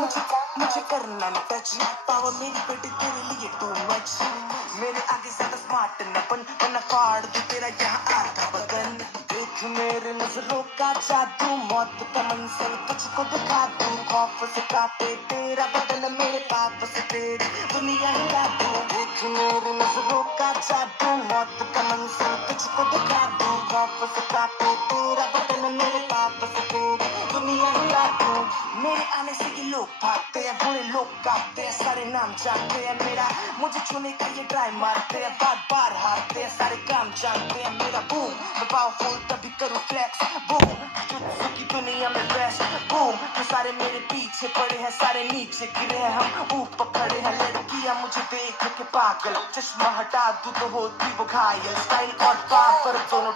मुझे मुझे करना न टच, पावर मेरी बेटी तेरे लिए टू मच। मेरे आगे ज्यादा स्मार्ट न बन, वरना फाड़ दूं तेरा यहाँ आधा बदन। देख मेरे नजरों का जादू, मौत का मंजर तुझको दिखा दूं। खौफ से कांपे तेरा बदन, मेरे पाप से तेरी दुनिया हिला दूं। देख मेरे नजरों का जादू, मौत का मंजर तुझको दिखा दूं। खौफ से कांपे तेरा बदन, मेरे पाप से तेरी दुनिया हिला दूं। मेरे आने से ये लोग भागते हैं, बुरे लोग कांपते हैं, सारे नाम जानते हैं मेरा। मुझे छूने का ये ट्राई मारते हैं, बार बार हारते हैं, सारे काम जानते हैं मेरा। बूम मैं पावरफुल तभी करूँ फ्लेक्स, बूम जुत्सु की दुनिया में बेस्ट, बूम जो सारे मेरे पीछे पड़े हैं, सारे नीचे गिरे हैं, हम ऊपर खड़े हैं। लड़कियां मुझे देख के पागल, चश्मा हटा दूं तो होती वो घायल। स्टाइल और पावर दोनों